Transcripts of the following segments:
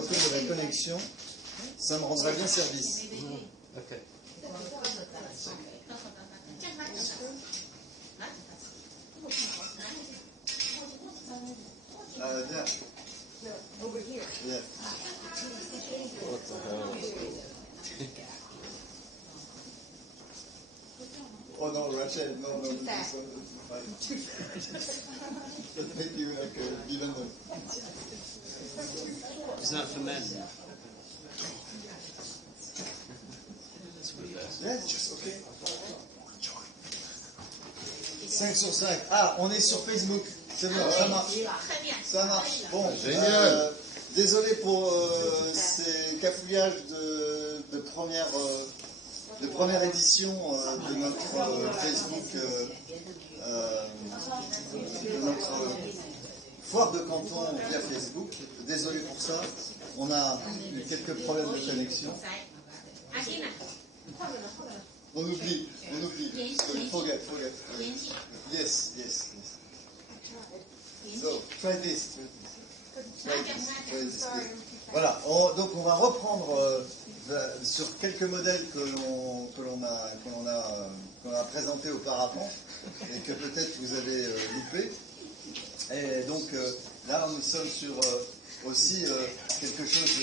retour de la connexion, ça me rendra bien service. Okay. Yeah. Over here. Yeah. What the hell? Oh no, Rachel, no, this one is fine. Thank you, even though. It's not for men. Yeah, just okay. 5 sur 5. Ah, on est sur Facebook. C'est bon, ça marche. Ça marche. Bon, Génial. Désolé pour ces cafouillages de première édition de notre Facebook, de notre foire de canton via Facebook. Désolé pour ça. On a eu quelques problèmes de connexion. On oublie. Forget. Yes. So, try this. Voilà, donc on va reprendre sur quelques modèles que l'on a présentés auparavant et que peut-être vous avez loupés. Et donc là, nous sommes sur aussi quelque chose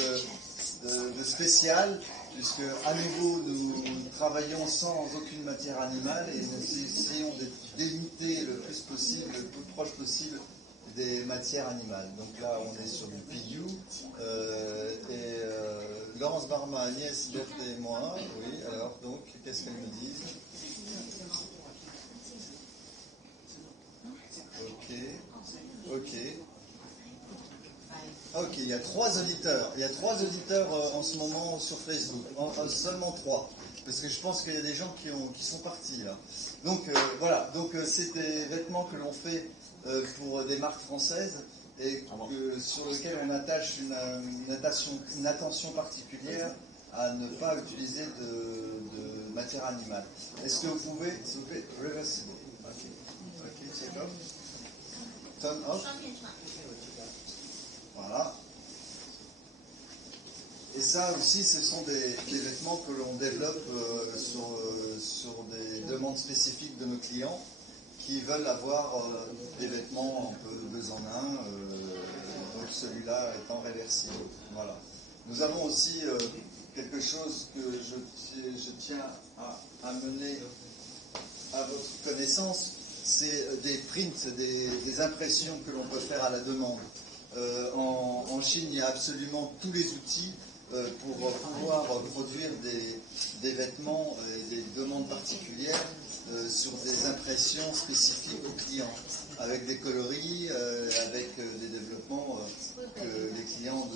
de spécial, puisque à nouveau nous travaillons sans aucune matière animale et nous essayons d'imiter le plus possible, le plus proche possible des matières animales. Donc là on est sur du PU et Laurence Barma, Agnès, Berthe et moi, oui, alors donc qu'est-ce qu'elles me disent? Ok, il y a 3 auditeurs. Il y a 3 auditeurs en ce moment sur Facebook. Seulement 3. Parce que je pense qu'il y a des gens qui sont partis là. Donc voilà. Donc c'est des vêtements que l'on fait pour des marques françaises et sur lesquels on attache une attention particulière à ne pas utiliser de matière animale. Est-ce que vous pouvez, s'il vous plaît, reversible? Ok, check off. Turn off. Voilà. Et ça aussi, ce sont des vêtements que l'on développe sur des demandes spécifiques de nos clients qui veulent avoir des vêtements un peu 2 en 1, donc celui-là étant réversible. Voilà. Nous avons aussi quelque chose que je tiens à mener à votre connaissance, c'est des prints, des impressions que l'on peut faire à la demande. En Chine, il y a absolument tous les outils pour pouvoir produire des vêtements et des demandes particulières sur des impressions spécifiques aux clients, avec des coloris, avec des développements que les clients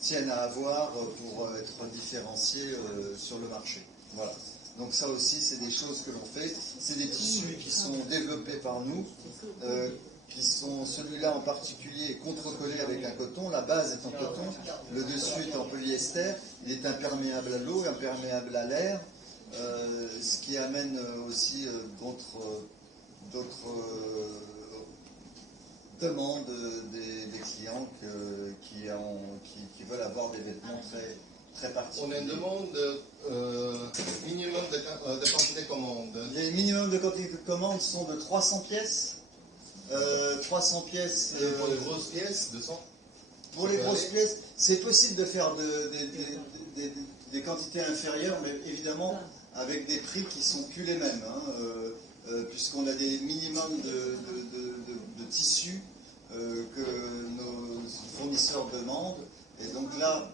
tiennent à avoir pour être différenciés sur le marché. Voilà. Donc ça aussi, c'est des choses que l'on fait. C'est des tissus qui sont développés par nous, qui sont celui-là en particulier contre-collé avec un coton. La base est en coton, le dessus est en polyester. Il est imperméable à l'eau, imperméable à l'air, ce qui amène aussi d'autres demandes des clients qui veulent avoir des vêtements très particuliers. On a une demande minimum de quantité de commandes. Les minimums de quantité de commandes sont de 300 pièces. 300 pièces. Et pour les grosses pièces, 200. Pour les grosses pièces, c'est possible de faire des quantités inférieures, mais évidemment avec des prix qui sont plus les mêmes, puisqu'on a des minimums de tissus que nos fournisseurs demandent. Et donc là,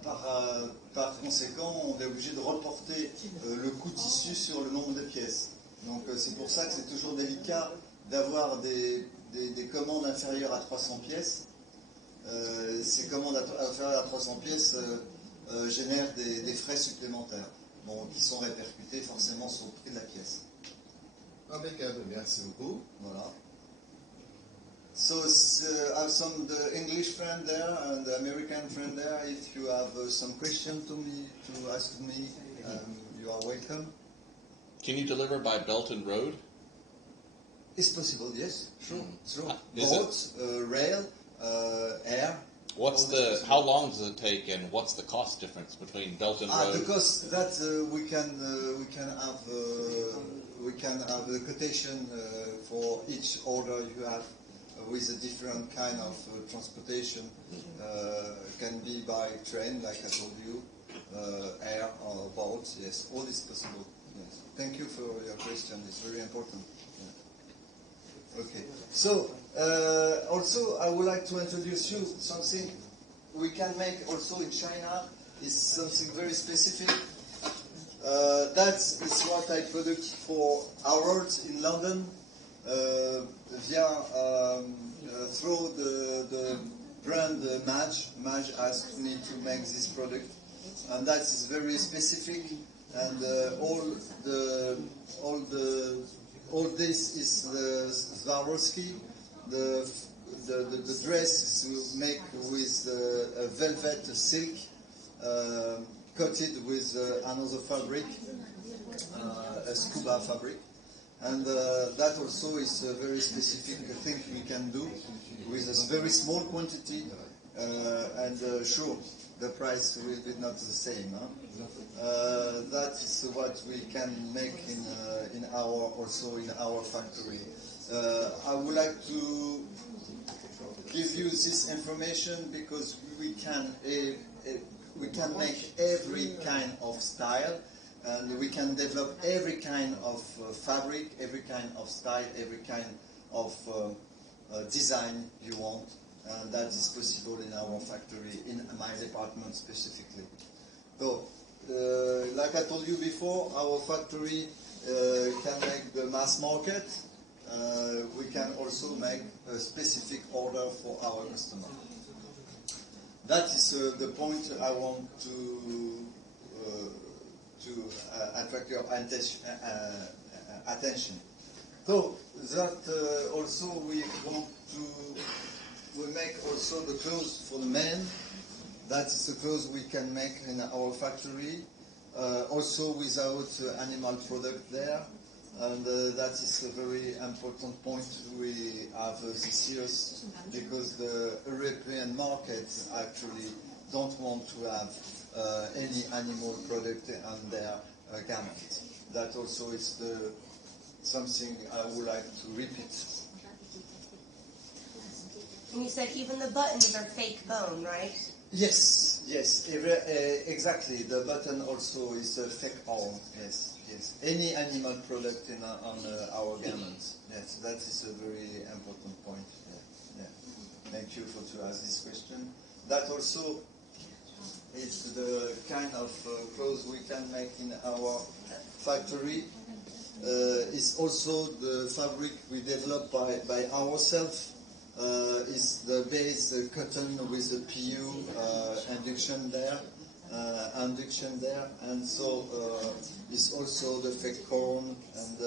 par conséquent, on est obligé de reporter le coût tissu sur le nombre de pièces. Donc c'est pour ça que c'est toujours délicat d'avoir des commandes inférieures à 300 pièces. Ces commandes inférieures à 300 pièces génèrent des frais supplémentaires, qui sont répercutés forcément sur le prix de la pièce. Impeccable, merci beaucoup. Voilà. So I have the English friend there and the American friend there. If you have some question to ask me, you are welcome. Can you deliver by Belton Road? It's possible, yes, sure. Is Boat, rail, air. What's All the? possible. How long does it take, and what's the cost difference between Belt and Road? Because that we can have a quotation for each order you have with a different kind of transportation. Can be by train, like I told you, air or boat. Yes, all is possible. Yes. Thank you for your question. It's very important. Yeah. Okay. So also I would like to introduce you something we can make also in China. Is something very specific. That is what I product for Harrods in London through the brand Mage. Mage asked me to make this product, and that is very specific. And all this is the Swarovski. The dress is made with a velvet silk coated with another fabric, a scuba fabric. And that also is a very specific thing we can do with a very small quantity. Sure, the price will be not the same. Huh? That is what we can make in our factory. I would like to give you this information because we can make every kind of style, and we can develop every kind of fabric, every kind of style, every kind of design you want, and that is possible in our factory, in my department specifically. So, like I told you before, our factory can make the mass market. We can also make a specific order for our customer. That is the point I want to attract your attention. So that also we make also the clothes for the men. That is the clothes we can make in our factory, also without animal product there. And that is a very important point we have this year, because the European market actually don't want to have any animal product on their garment. That also is something I would like to repeat. And you said even the buttons are fake bone, right? Yes, exactly. The button also is a fake arm. Yes. Any animal product on our garments. Yes, that is a very important point. Yeah. Thank you for to ask this question. That also is the kind of clothes we can make in our factory. It's also the fabric we develop by ourselves. Is the base cotton with the PU induction there, and so it's also the fake corn, and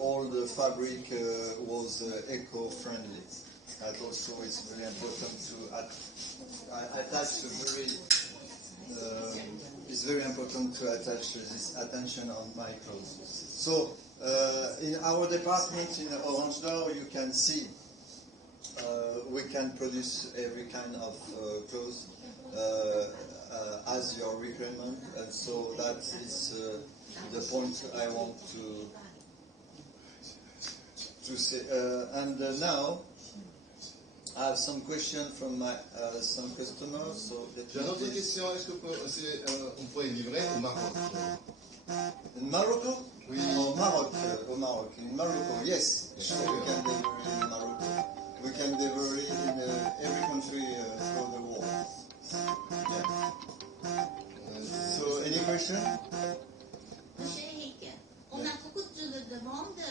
all the fabric was eco-friendly. That also is very important to attach it's very important to attach this attention on my clothes. So in our department in Orange d'Or, you can see we can produce every kind of clothes as your requirement, and so that is the point I want to say. Now I have some questions from some customers. So J'ai une autre question. Est-ce que on pourrait livrer au Maroc? In Morocco? Oui. Au Maroc. In Morocco, yes. Sure, we can deliver in Morocco. We can deliver in every country throughout the world. Yeah. So, any question? Monsieur Eric, on a beaucoup de demandes.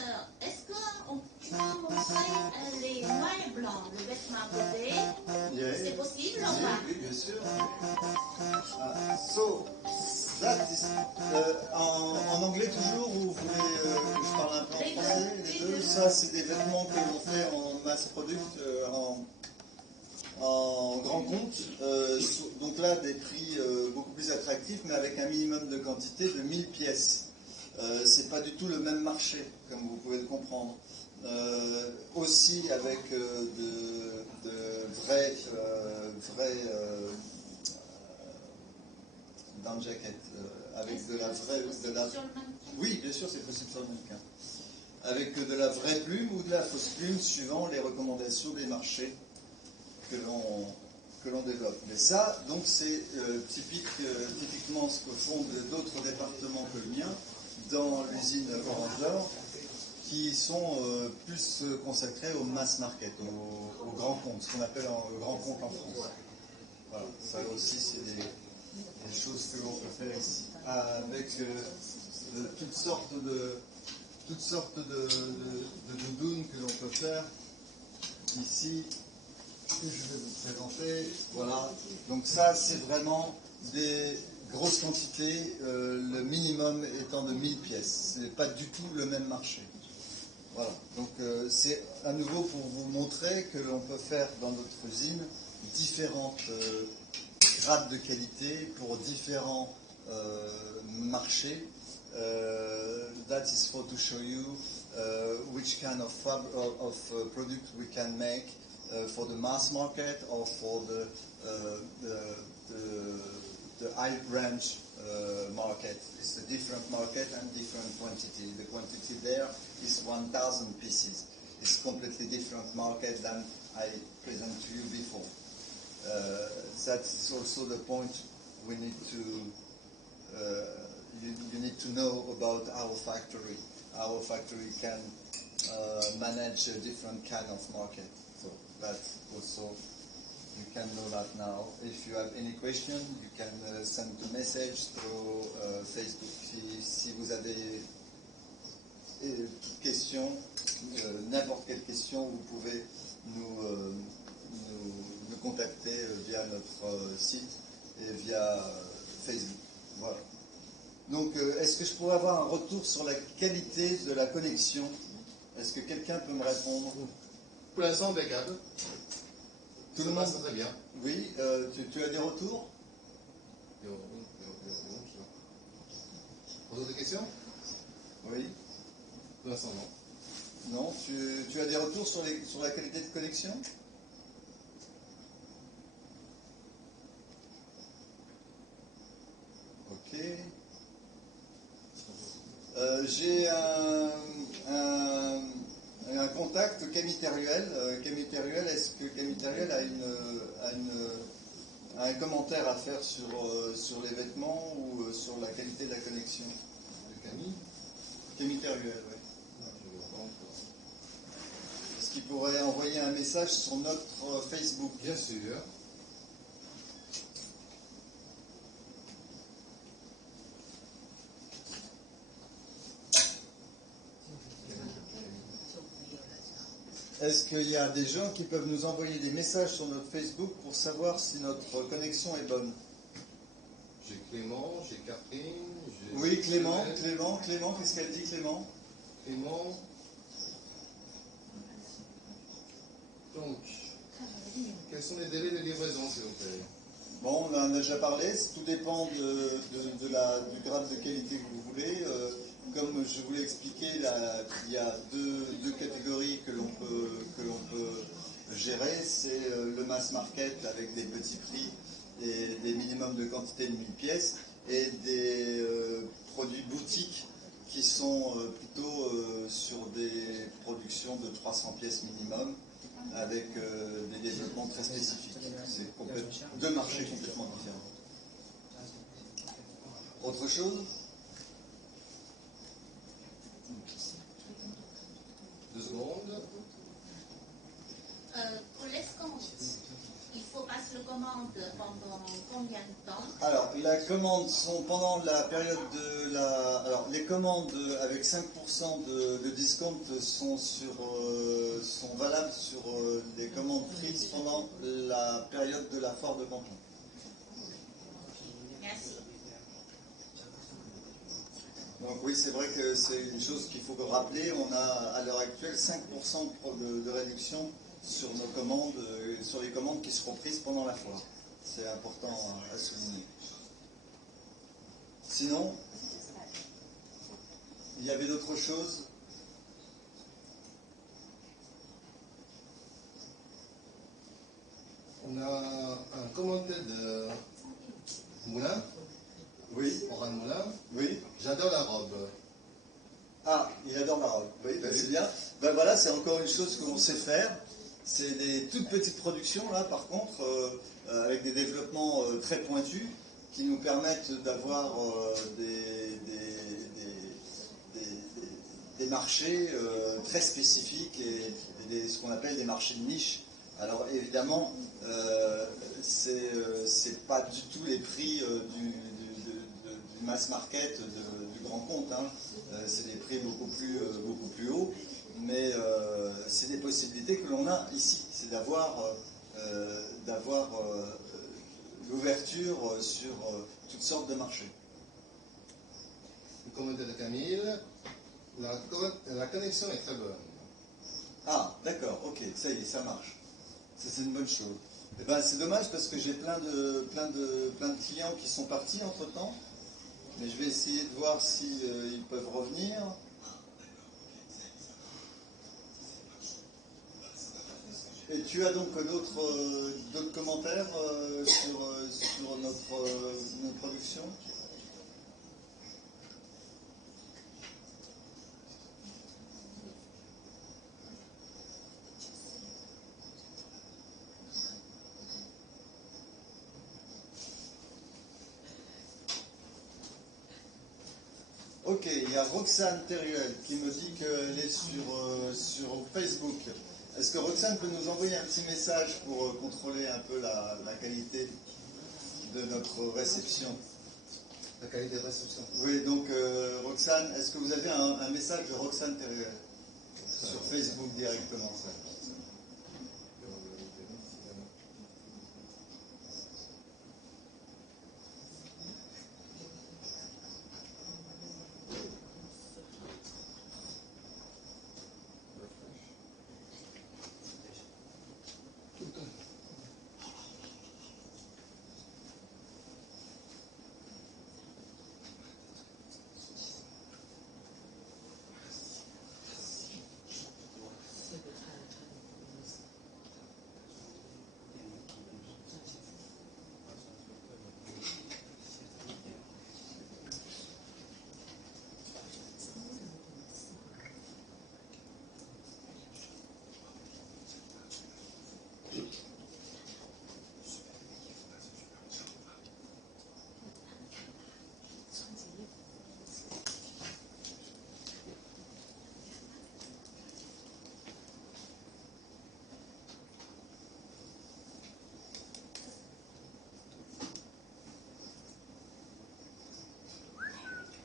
Est-ce qu'on peut montrer les noirs et blancs, le vêtement brodé? Yes. C'est possible ou pas? Oui, bien sûr. So, that is, en anglais toujours, ou vous voulez que je parle un peu en français? Les deux. Ça, c'est des vêtements que l'on fait en mass product, en grand compte. Donc là, des prix beaucoup plus attractifs, mais avec un minimum de quantité de 1000 pièces. C'est pas du tout le même marché, comme vous pouvez le comprendre. aussi avec de vrais down jacket, avec de la vraie, Sur le mannequin. oui, bien sûr, c'est possible sur le mannequin, avec de la vraie plume ou de la fausse plume, suivant les recommandations des marchés que l'on développe. Mais ça, donc, c'est typiquement ce que font d'autres départements que le mien dans l'usine Orange d'Or, qui sont plus consacrés au mass market, au grand compte, ce qu'on appelle le grand compte en France. Voilà, ça aussi, c'est des choses que l'on peut faire ici, avec toutes sortes de doudounes que l'on peut faire ici, que je vais vous présenter. Voilà, donc ça, c'est vraiment des grosses quantités, le minimum étant de 1000 pièces. Ce n'est pas du tout le même marché. Voilà, donc c'est à nouveau pour vous montrer que l'on peut faire dans notre usine différentes grades de qualité pour différents marchés. That is for to show you which kind of product we can make for the mass market or for the high range market. It's a different market and different quantity. The quantity there is 1,000 pieces. It's completely different market than I presented to you before. That's also the point we need to. You need to know about our factory. Our factory can manage a different kind of market. So that's also. You can know that now. If you have any question, you can send a message through Facebook. Si vous avez toute question, n'importe quelle question, vous pouvez nous contacter via notre site et via Facebook. Voilà. Donc, est-ce que je pourrais avoir un retour sur la qualité de la connexion? Est-ce que quelqu'un peut me répondre? Pour l'instant, impeccable. Tout Ça le passe monde? très bien. Oui, tu as des retours? D'autres questions? Oui. Pour l'instant, non. Non, tu as des retours sur la qualité de connexion? Ok. J'ai un contact, Camille Teruel. Camille Teruel, est-ce que Camille Teruel a un commentaire à faire sur les vêtements ou sur la qualité de la connexion? Camille? Camille Teruel, oui. Je ne vois pas encore. Est-ce qu'il pourrait envoyer un message sur notre Facebook? Bien sûr. Est-ce qu'il y a des gens qui peuvent nous envoyer des messages sur notre Facebook pour savoir si notre connexion est bonne? J'ai Clément, j'ai Catherine, j'ai... Oui, Clément, qu'est-ce qu'elle dit, Clément? Clément. Donc, quels sont les délais de livraison, s'il vous plaît? Bon, on en a déjà parlé, tout dépend du grade de qualité que vous voulez. Comme je vous l'ai expliqué, il y a deux catégories que l'on peut gérer. C'est le mass market avec des petits prix et des minimums de quantité de 1000 pièces et des produits boutiques qui sont plutôt sur des productions de 300 pièces minimum avec des développements très spécifiques. C'est deux marchés complètement différents. Autre chose? 2 secondes. Pour l'escompte, il faut passer la commande pendant combien de temps? Alors, la commande sont pendant la période de la... Alors, les commandes avec 5% de discount sont valables sur les commandes prises pendant la période de la foire de Canton. Merci. Donc oui, c'est vrai que c'est une chose qu'il faut rappeler. On a à l'heure actuelle 5% de réduction sur nos commandes, sur les commandes qui seront prises pendant la foire. C'est important à souligner. Sinon, il y avait d'autres choses? On a un commentaire de Moulin, Oui, Oran Moulin. oui. J'adore la robe. Ah, il adore ma robe. Oui, ben, c'est bien. Ben voilà, c'est encore une chose qu'on sait faire. C'est des toutes petites productions, là, par contre, avec des développements très pointus, qui nous permettent d'avoir des marchés très spécifiques et ce qu'on appelle des marchés de niche. Alors évidemment, c'est pas du tout les prix du mass market, du grand compte, hein. C'est des prix beaucoup plus hauts, mais c'est des possibilités que l'on a ici, c'est d'avoir l'ouverture sur toutes sortes de marchés. Le commentaire de Camille. La connexion est très bonne. Ah, d'accord, ok, ça y est, ça marche. Ça, c'est une bonne chose. Eh ben, c'est dommage parce que j'ai plein de clients qui sont partis entre-temps, mais je vais essayer de voir si ils peuvent revenir. Et tu as donc d'autres commentaires sur notre production? Ok, il y a Roxane Teruel qui me dit qu'elle est sur Facebook. Est-ce que Roxane peut nous envoyer un petit message pour contrôler un peu la qualité de notre réception? La qualité de réception. Oui, donc Roxane, est-ce que vous avez un message de Roxane Teruel sur Facebook directement?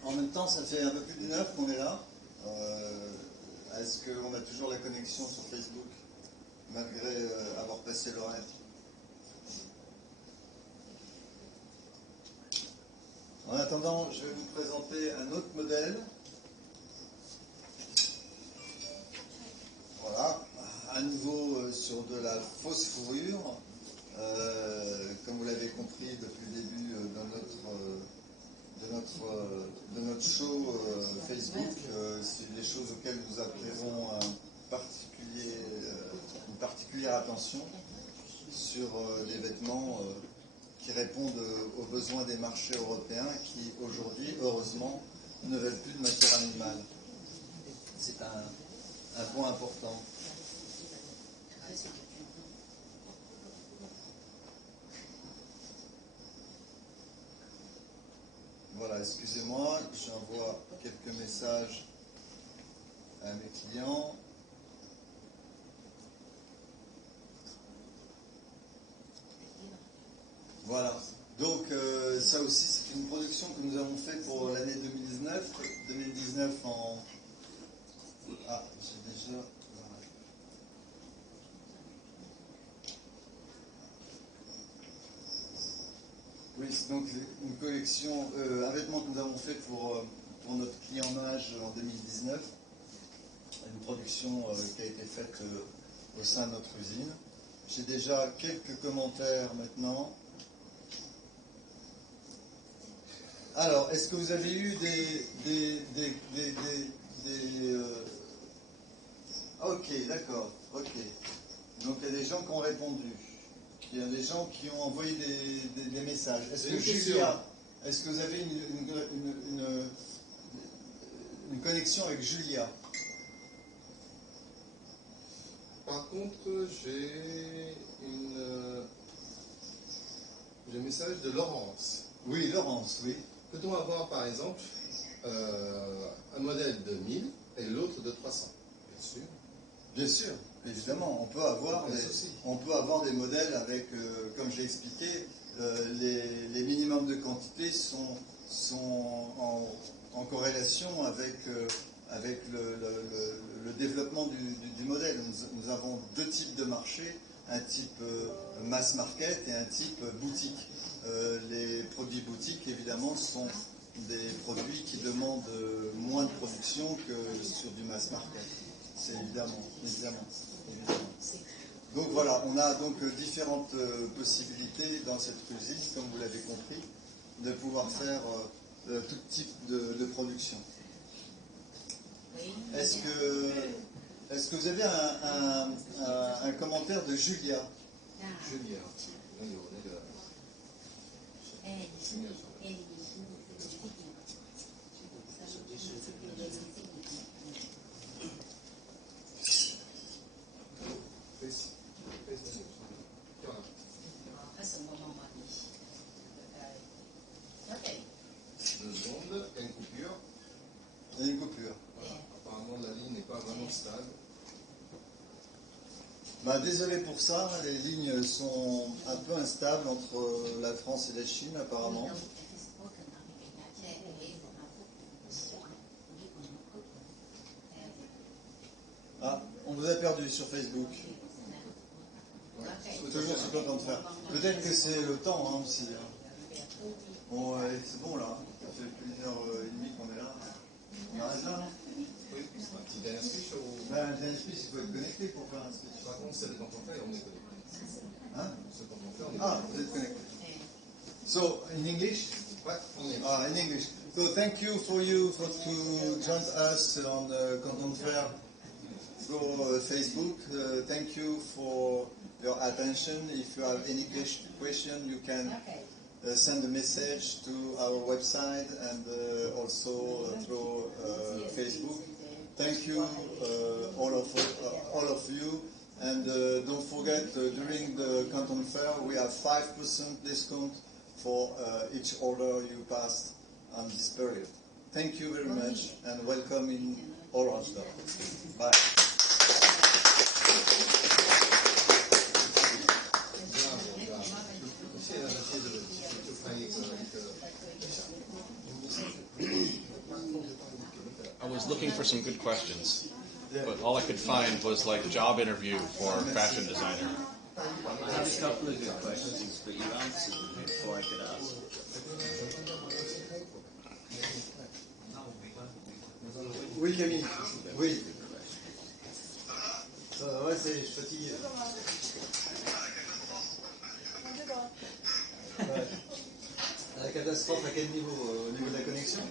En même temps, ça fait un peu plus d'une heure qu'on est là. Est-ce qu'on a toujours la connexion sur Facebook, malgré avoir passé l'horaire? En attendant, je vais vous présenter un autre modèle. Voilà, à nouveau sur de la fausse fourrure. Comme vous l'avez compris depuis le début de notre show Facebook, c'est des choses auxquelles nous apporterons une particulière attention sur des vêtements qui répondent aux besoins des marchés européens qui aujourd'hui, heureusement, ne veulent plus de matière animale. C'est un point important. Voilà, excusez-moi, j'envoie quelques messages à mes clients. Voilà, donc ça aussi c'est une production que nous avons fait pour l'année 2019. 2019 en... Ah, j'ai déjà... Oui, c'est donc une collection, un vêtement que nous avons fait pour notre client Mage en 2019. Une production qui a été faite au sein de notre usine. J'ai déjà quelques commentaires maintenant. Alors, est-ce que vous avez eu Ok, d'accord, ok. Donc il y a des gens qui ont répondu. Il y a des gens qui ont envoyé des messages. Est-ce que Une question. Julia, est-ce que vous avez une connexion avec Julia? Par contre, j'ai un message de Laurence. Oui, Laurence, oui. Peut-on avoir, par exemple, un modèle de 1000 et l'autre de 300? Bien sûr. Bien sûr, évidemment, on peut avoir des modèles avec, comme j'ai expliqué, les minimums de quantité sont en corrélation avec le développement du modèle. Nous avons deux types de marchés, un type mass market et un type boutique. Les produits boutiques, évidemment, sont des produits qui demandent moins de production que sur du mass market. C'est évidemment. Donc voilà, on a donc différentes possibilités dans cette usine, comme vous l'avez compris, de pouvoir faire tout type de production. Est-ce que vous avez un commentaire de Julia? Julia. Deux secondes, il y a une coupure. Il y a une coupure. Voilà. Apparemment, la ligne n'est pas vraiment stable. Bah, désolé pour ça, les lignes sont un peu instables entre la France et la Chine, apparemment. Ah, on vous a perdu sur Facebook. Toujours ce qu'on de faire. Peut-être que c'est le temps hein, aussi. Hein. Bon, c'est bon là. Ça fait plus d'1h30 qu'on est là. On arrête là, non? Oui, c'est un petit dernier speech ou... Ben, un dernier speech, il faut être connecté pour faire un speech. Par contre, c'est le quand on fait, on est connecté. Hein? Ce quand on fait, on est Ah, vous êtes connecté. So, in English? Ouais, on est. Ah, in English. So, thank you for to join us on the Content Fair through Facebook. Thank you for your attention. If you have any question, you can send a message to our website and also through Facebook. Thank you, all of you. And don't forget, during the Canton Fair, we have 5% discount for each order you pass on this period. Thank you very much and welcome in Orange. Bye. I was looking for some good questions, but all I could find was like job interview for fashion designer. I have a couple of good questions, but you answered them before I could ask. Oui, Camille. Oui. Ouais, je suis fatigué. Ouais. La catastrophe à quel niveau? Au niveau de la connexion?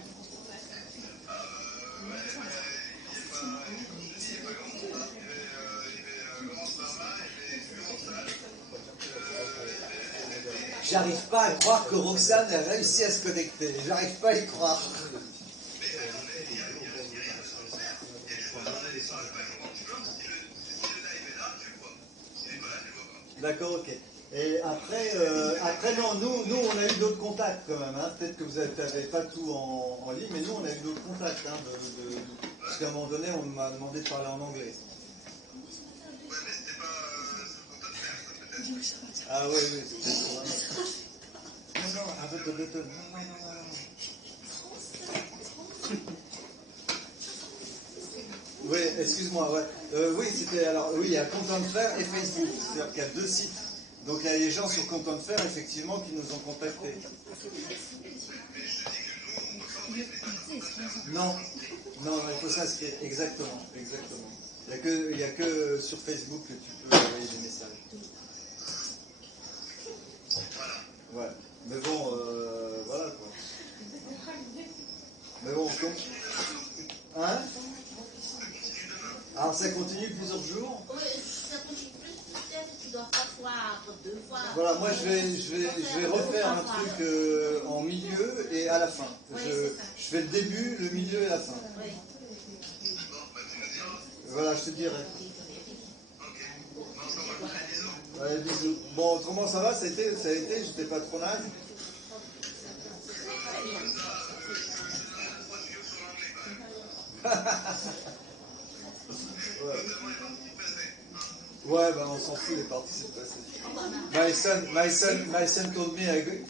J'arrive pas à croire que Roxane a réussi à se connecter. J'arrive pas à y croire. D'accord, ok. Et après non, nous on a eu d'autres contacts quand même. Hein. Peut-être que vous n'avez pas tout en ligne, mais nous on a eu d'autres contacts. Hein, parce qu'à un moment donné, on m'a demandé de parler en anglais. Ah oui, oui. Non, un peu de non. Oui, excuse-moi, ouais. Oui, c'était alors, oui, il y a Content Fair et Facebook. C'est-à-dire qu'il y a deux sites. Donc il y a les gens sur Content Fair, effectivement, qui nous ont contactés. Non, il faut s'inscrire, exactement. Il n'y a que sur Facebook que tu peux envoyer des messages. Ouais, mais bon, voilà quoi. Mais bon, donc... Hein? Alors ça continue plusieurs jours? Oui, ça continue plus, peut-être tu dois pas voir 2 fois Voilà, moi je vais refaire un truc en milieu et à la fin. Je fais le début, le milieu et la fin. Oui. Voilà, je te dirai. Allez, bisous. Bon, comment ça va? Ça a été, j'étais pas trop naze. Ouais, ben on s'en fout, les parties c'est passé. My son told me